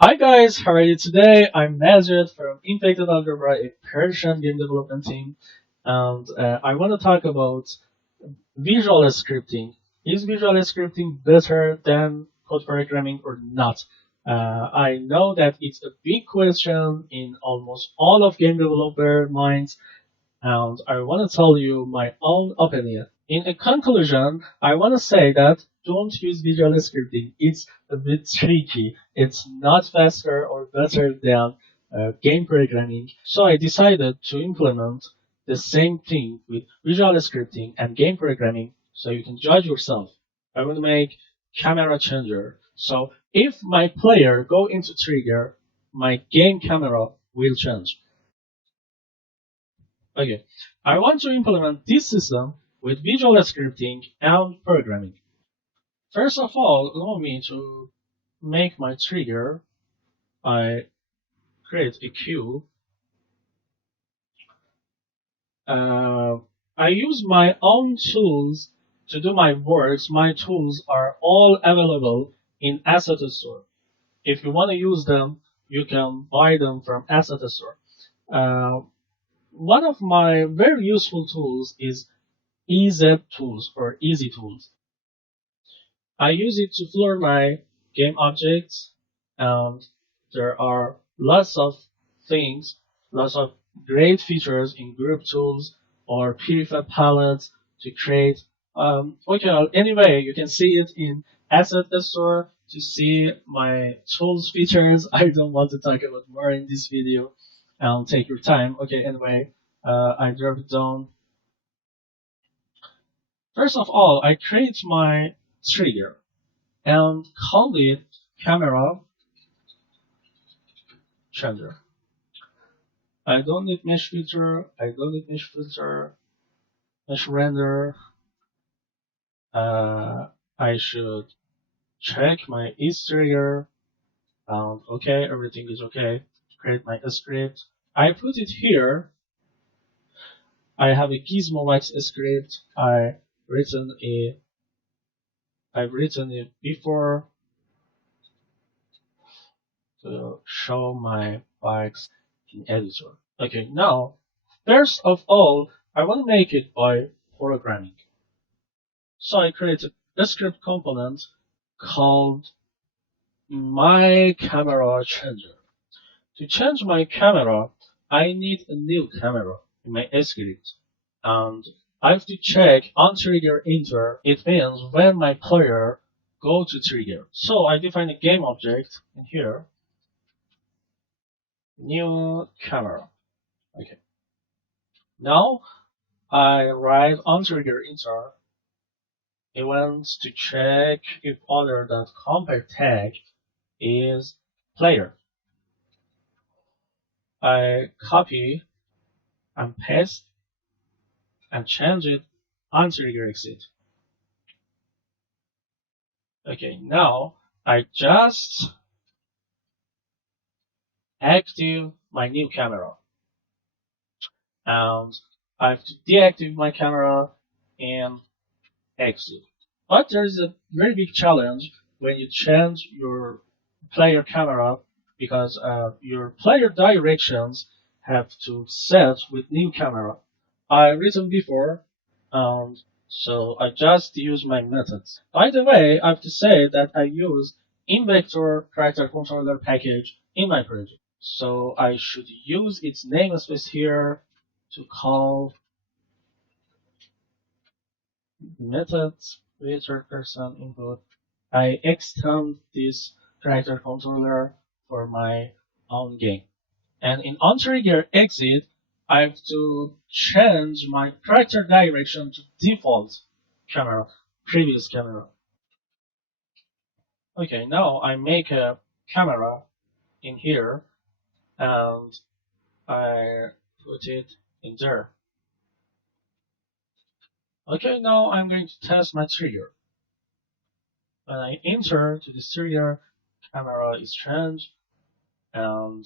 Hi guys, how are you today? I'm Najid from Infected Algebra, a Persian game development team, and I want to talk about visual scripting. Is visual scripting better than code programming or not? I know that it's a big question in almost all of game developer minds, and I want to tell you my own opinion. In a conclusion, I want to say that don't use visual scripting. It's a bit tricky. It's not faster or better than game programming. So I decided to implement the same thing with visual scripting and game programming so you can judge yourself. I want to make camera changer. So if my player go into trigger, my game camera will change. Okay, I want to implement this system with visual scripting and programming. First of all, allow me to make my trigger. I create a queue. Uh, I use my own tools to do my works. My tools are all available in Asset Store. If you want to use them, you can buy them from Asset Store. Uh, One of my very useful tools is EZ Tools or Easy Tools. I use it to floor my game objects, and there are lots of things, lots of great features in group tools or prefab palettes to create. Okay, well, anyway, you can see it in Asset Store to see my tools features. I don't want to talk about more in this video. I'll take your time. Okay, anyway, I drop it down. First of all, I create my trigger and call it camera changer. I don't need mesh filter. I don't need mesh filter. Mesh render. I should check my is trigger. And okay, everything is okay. Create my script. I put it here. I have a Gizmomax script. Written it. I've written it before to show my bugs in editor. Okay, now, first of all, I want to make it by programming. So I created a script component called my camera changer. To change my camera, I need a new camera in my script. And I have to check on trigger enter. It means when my player go to trigger. So I define a game object in here, new camera. Okay. Now I write on trigger enter. It wants to check if other.compare tag is player. I copy and paste and change it on trigger exit. Okay, now I just active my new camera and I have to deactivate my camera and exit. But there is a very big challenge when you change your player camera because your player directions have to set with new camera. I written before, and so I just use my methods. By the way, I have to say that I use InVector character controller package in my project. So I should use its namespace here to call methods creator person input. I extend this character controller for my own game. And in onTrigger exit, I have to change my character direction to default camera, previous camera. Okay, now I make a camera in here and I put it in there. Okay, now I'm going to test my trigger. When I enter to this trigger, camera is changed, and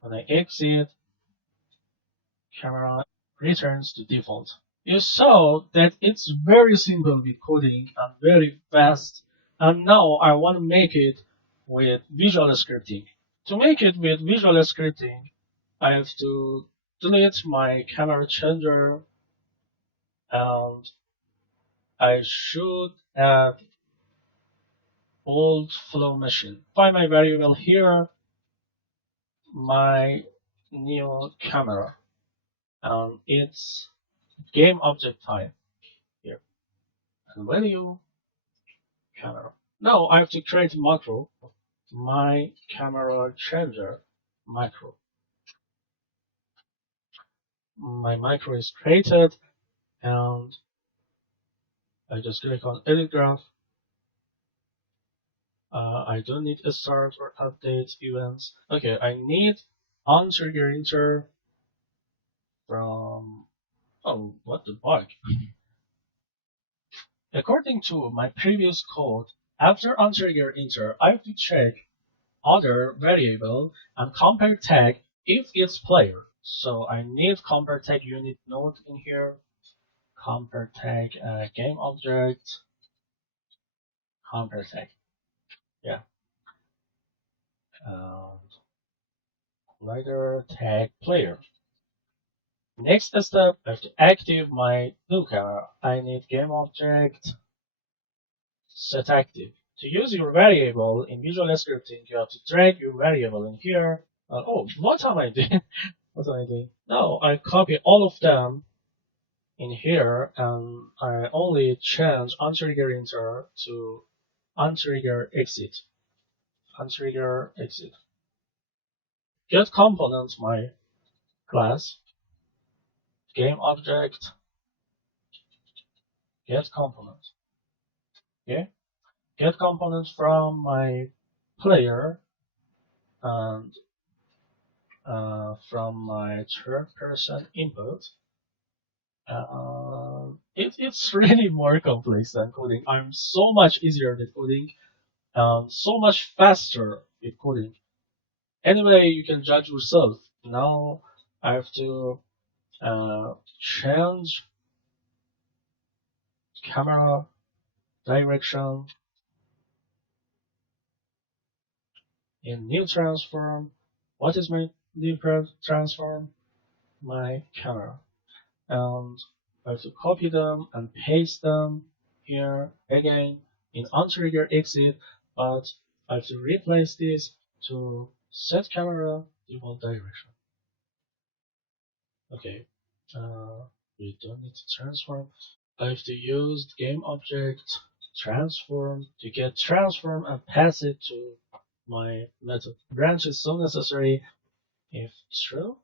when I exit, camera returns to default. You saw that it's very simple with coding and very fast, and now I want to make it with visual scripting. To make it with visual scripting, I have to delete my camera changer, and I should add old flow machine. Find my variable here, my new camera, and it's game object type here, and value camera. Now I have to create a macro, my camera changer macro. My macro is created, and I just click on edit graph. I don't need a start or update events. Okay, I need onTrigger inter from, oh, what the bug? According to my previous code, after onTrigger inter, I have to check other variable and compare tag if it's player. So I need compare tag unit node in here, compare tag game object, compare tag. Yeah. And later tag player. Next step, I have to active my new camera. I need game object set active. To use your variable in Visual Scripting, you have to drag your variable in here. Oh, what am I doing? What am I doing? No, I copy all of them in here, and I only change onTrigger inter to onTrigger exit. onTrigger exit. Get component my class, game object, get component. Okay, get component from my player and from my third person input. It's really more complex than coding. I'm so much easier with coding, so much faster with coding. Anyway, you can judge yourself. Now I have to change camera direction in new transform. What is my new transform? My camera. And I have to copy them and paste them here again in onTrigger exit, but I have to replace this to set camera default direction. Okay, we don't need to transform. I have to use game object transform to get transform and pass it to my method. Branch is so necessary if true.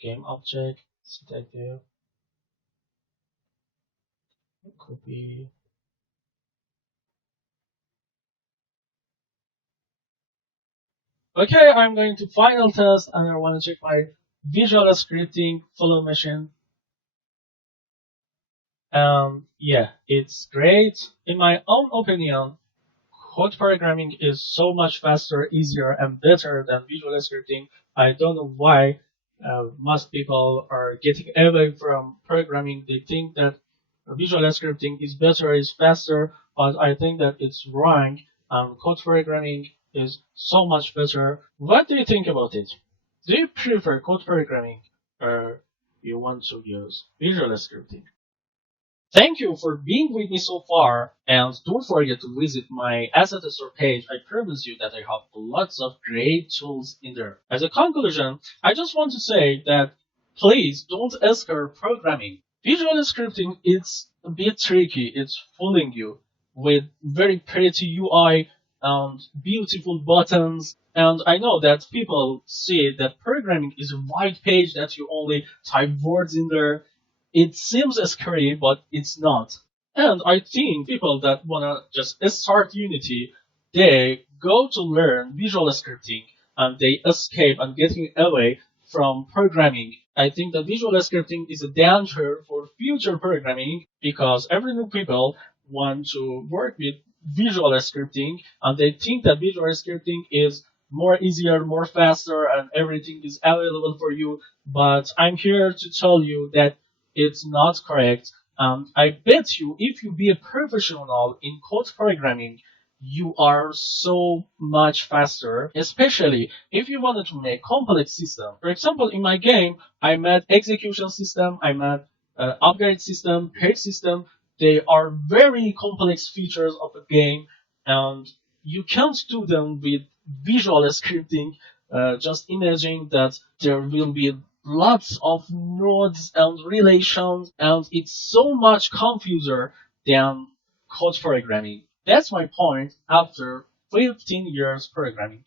Game object set active. Copy. Okay, I'm going to final test and I want to check my visual scripting flow machine. Yeah, it's great. In my own opinion, code programming is so much faster, easier, and better than visual scripting. I don't know why most people are getting away from programming. They think that visual scripting is better, is faster, but I think that it's wrong. Code programming is so much better. What do you think about it? Do you prefer code programming or you want to use visual scripting? Thank you for being with me so far, and don't forget to visit my Asset Store page. I promise you that I have lots of great tools in there. As a conclusion, I just want to say that please don't escort programming. Visual scripting is a bit tricky. It's fooling you with very pretty UI and beautiful buttons. And I know that people see that programming is a white page that you only type words in there. It seems scary, but it's not. And I think people that wanna just start Unity, they go to learn visual scripting and they escape and getting away from programming. I think that visual scripting is a danger for future programming because every new people want to work with visual scripting and they think that visual scripting is more easier, more faster, and everything is available for you. But I'm here to tell you that it's not correct. I bet you if you be a professional in code programming, you are so much faster, especially if you wanted to make complex system. For example, in my game, I made execution system, I made upgrade system, page system. They are very complex features of the game, and you can't do them with visual scripting. Just imagine that there will be lots of nodes and relations, and it's so much confuser than code programming. That's my point after 15 years programming.